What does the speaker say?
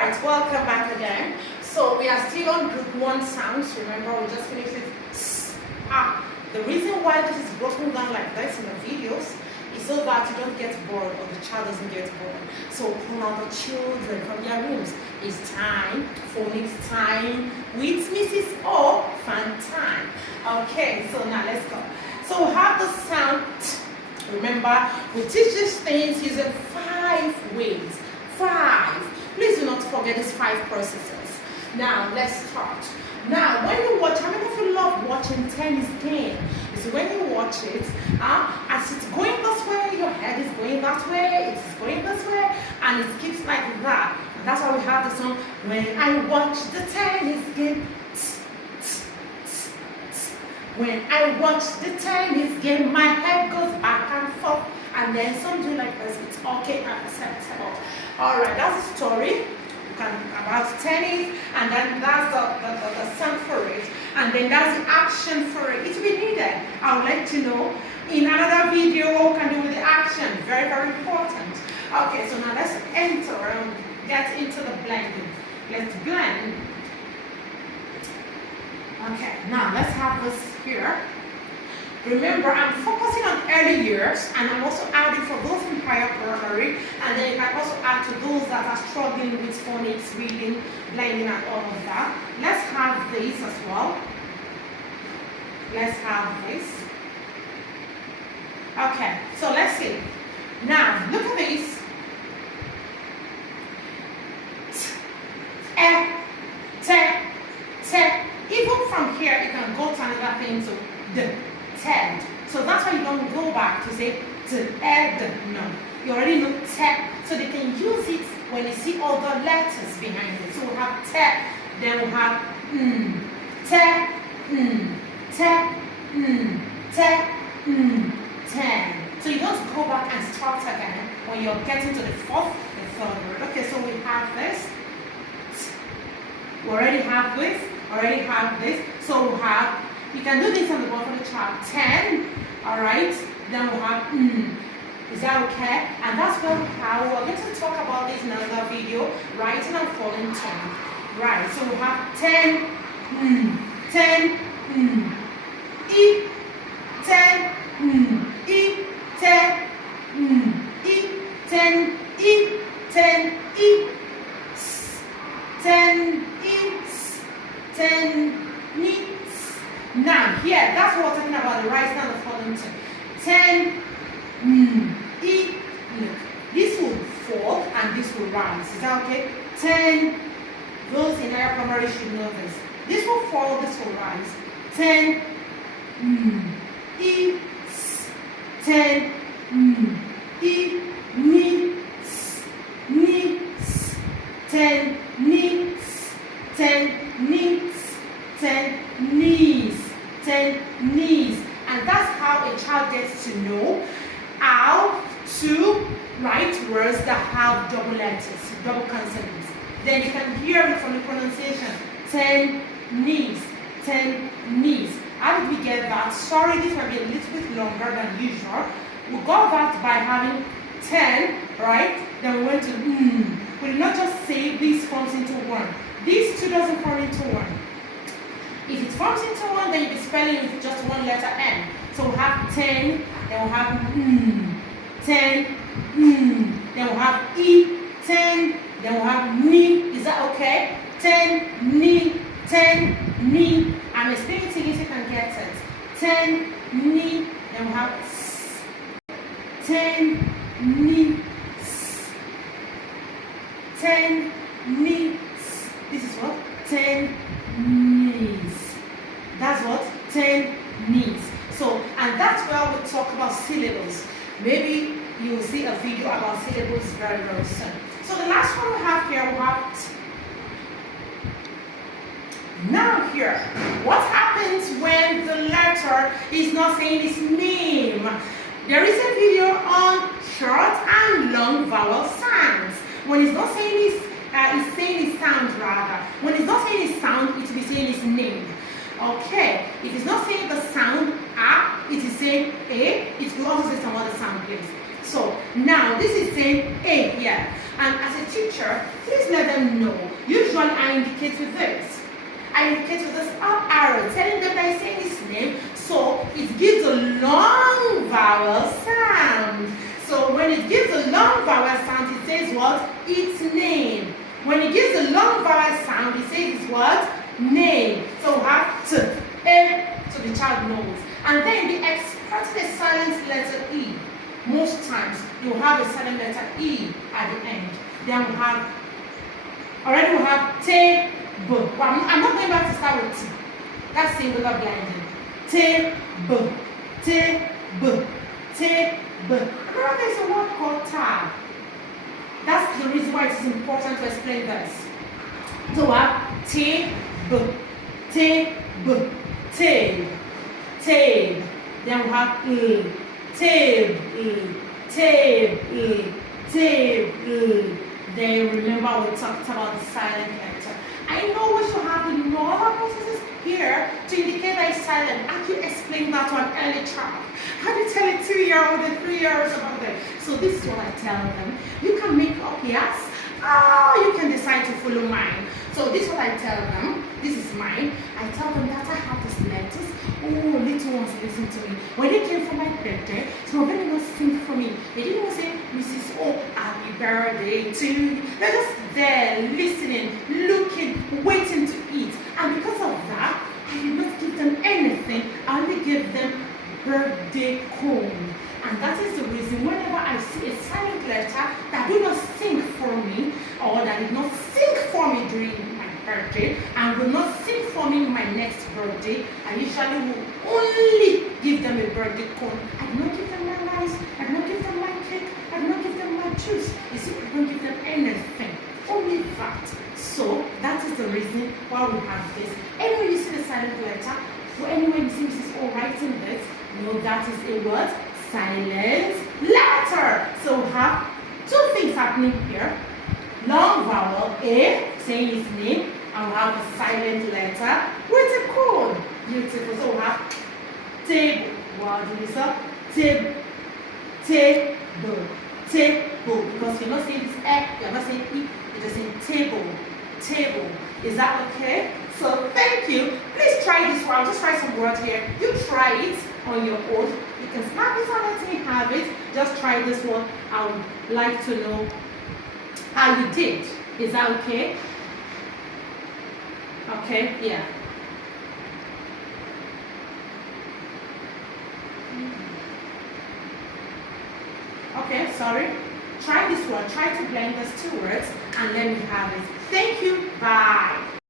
Right, welcome back again. So we are still on group 1 sounds. Remember, we just finished with The reason why this is broken down like this in the videos is so that you don't get bored or the child doesn't get bored. So pull out the children from their rooms. It's time, phonics time with Mrs. O, fun time. Okay, so now let's go. So we have the sound. Remember, we teach these things using 5 ways. 5. Please do not forget these 5 processes. Now, let's start. Now, when you watch, how many of you love watching tennis game? You see, when you watch it, as it's going this way, your head is going that way, it is going this way, and it keeps like that. And that's why we have the song, when I watch the tennis game. When I watch the tennis game, my head goes back and forth, and then something like this. It's okay and acceptable. Alright, that's the story about tennis, and then that's the song for it, and then that's the action for it. It will be needed. I'll let you know in another video what we can do with the action. Very, very important. Okay, so now let's enter and get into the blending. Let's blend. Okay, now let's have this here. Remember, I'm focusing on early years, and I'm also adding for those in higher primary, and then you can also add to those that are struggling with phonics, reading, blending, and all of that. Let's have this as well. Let's have this. Okay, so let's see. Now, look at this. Even from here, you can go to another thing, so the. Ted. So that's why you don't go back to say ed. No. You already know te. So they can use it when you see all the letters behind it. So we have te, then we have ten. So you don't go back and start again when you're getting to the 4th, the 3rd word. Okay, so we have this. We already have this. Already have this. So we have. You can do this on the bottom of the chart. 10, alright? Then we'll have Is that okay? And that's what we're going to talk about this in another video, writing and falling tone. Right, so we'll have 10, 10, E, 10, E, 10, E, 10, E, 10, E, 10, E, 10, E. Now, here, that's what we're talking about, the rising and the falling tone. 10, E, look. This will fall and this will rise. Is that okay? 10, those in higher primary should know this. This will fall, this will rise. 10, E, 10, E, ni, 10, ni, 10, ni, 10, knees, 10 knees. And that's how a child gets to know how to write words that have double letters, double consonants. Then you can hear it from the pronunciation. 10 knees, 10 knees. How did we get that? Sorry, this might be a little bit longer than usual. We got that by having 10, right? Then we went to We did not just say this forms into 1. These 2 doesn't form into 1. If it forms into 1, then you'll be spelling with just 1 letter N. So we'll have 10, then we'll have 10, then we'll have E, 10, then we'll have ni. Is that okay? 10, ni, 10, ni. I'm explaining to you so you can get it. 10, ni, then we'll have 10, ni, 10, ni. This is what? 10 knees. That's what? 10 knees. So, and that's where we talk about syllables. Maybe you will see a video about syllables very, very soon. So the last one we have here, we have now here. What happens when the letter is not saying its name? There is a video on short and long vowel sounds. When it's not saying it's saying its sound rather. When it's not saying its sound, it will be saying its name. Okay, if it's not saying the sound it is saying A, it will also say some other sound, please. So Now, this is saying A here. And as a teacher, please let them know. Usually, I indicate with this. I indicate with this up arrow, telling them that I say his name, so it gives a long vowel sound. So when it gives a long vowel sound, it says what? Its name. When it gives a long vowel sound, it says it's what? Name. So we have T, A, so the child knows. And then the expected a silent letter E. Most times, you have a silent letter E at the end. Then we have, already we have T, B. Well, I'm not going back to start with T. That's singular blinding. T, B, T, B, T, B. Remember there's a word called tab. That's the reason why it is important to explain this. So we have T, B, T, B, T, T. Then we have T, T, T. Then remember we talked about the silent letter. I know we should have the other processes here to indicate that it's silent. How do you explain that to an early child? How do you tell a 2-year-old and 3-year-old about that? So this is what I tell them. You can make up yes, or you can decide to follow mine. So this is what I tell them. This is mine. I tell them that I have these letters. Oh, little ones listen to me. When they came for my birthday, some of them did not sing for me. They didn't even say, Mrs. Oh, happy birthday to you. They're just there, listening, looking, waiting to eat. And because of that, I did not give them anything. I only gave them birthday cone. And that is the reason whenever I see a silent letter that do not sing for me, or that did not sing for me during my birthday, and will not sing for me my next birthday, I usually will only give them a birthday cone. I do not give them my rice, I do not give them my cake, I do not give them my juice. You see, I don't give them anything, only that. So that is the reason why we have this. Anyway, you see the silent letter, or anyway you see Mrs. O writing this, know that is a word. Silent letter. So we have two things happening here. Long vowel A, saying his name, and we have a silent letter with a code. Beautiful. So we have table. What do you say? Table. Table. Table. Because you're not saying this E, you're not saying E, you're just saying table. Table. Is that okay? So thank you. Please try this one. I'll just try some words here. You try it on your own. You can snap this one and say have it. Just try this one. I would like to know how you did. Is that okay? Okay, yeah. Okay, sorry. Try this one. Try to blend these two words and let me have it. Thank you. Bye.